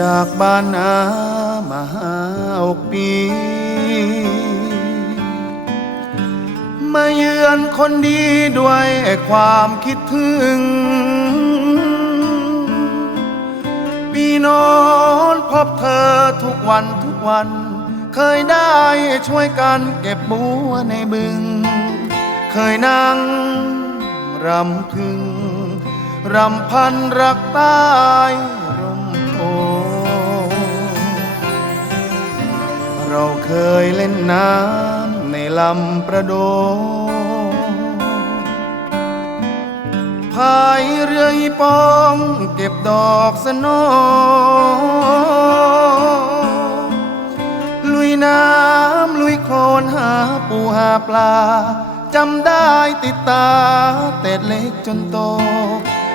จากบ้านนามา5-6 ปีมาเยือนคนดีด้วยความคิดถึงพี่นอนพบเธอทุกวันเคยได้ช่วยกันเก็บบัวในบึงเคยนั่งรำพึงรำพันรักใต้ร่มโพเราเคยเล่นน้ำในลำประโดพายเรืออีปองเก็บดอกสโนลุยน้ำลุยโคลนหาปูหาปลาจำได้ติดตาแต่เล็กจนโต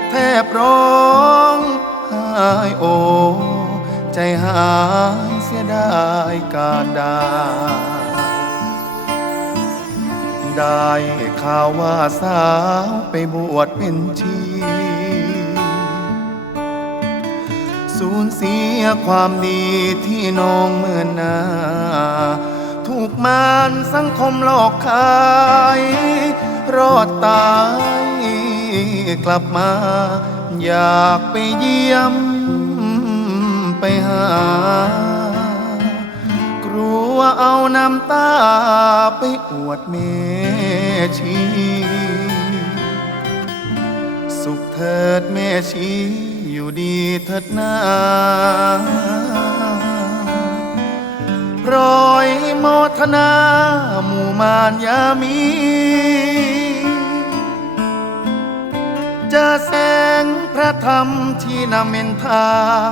แทบร้องไห้โอใจหายเสียดายการได้ข่าวว่าสาวไปบวชเป็นชีสูญเสียความดีที่น้องเมื่อนาถูกมารสังคมหลอกขายรอดตายกลับมาอยากไปเยี่ยมไปหากลัวเอาน้ำตาไปอวดแม่ชีสุขเถิดแม่ชีอยู่ดีเถิดนาโปรยโมทนาหมู่มารยามีเจอแสงพระธรรมที่นำเป็นทาง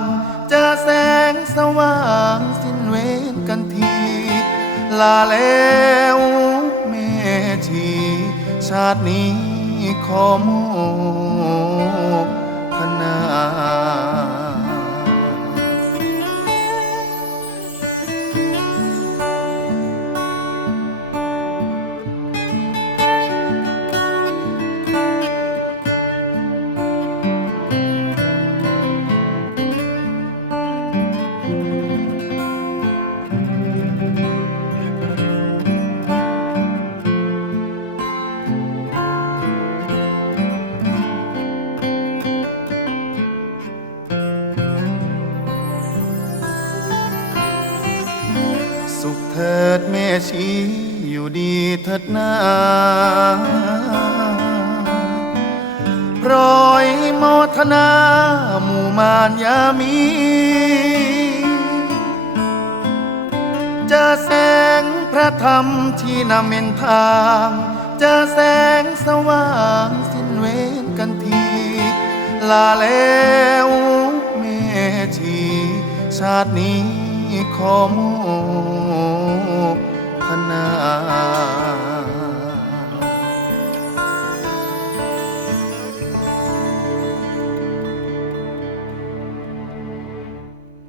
เจอแสงสว่างสิ้นเวรกันทีลาแล้วแม่ชีชาตินี้ขอโมทนาสุขเถิดแม่ชีอยู่ดีเถิดนาโปรยโมทนาหมู่มารยามีเจอแสงพระธรรมที่นำเป็นทางเจอแสงสว่างสิ้นเวรกันทีลาแล้วแม่ชีชาตินี้ขอโมทนา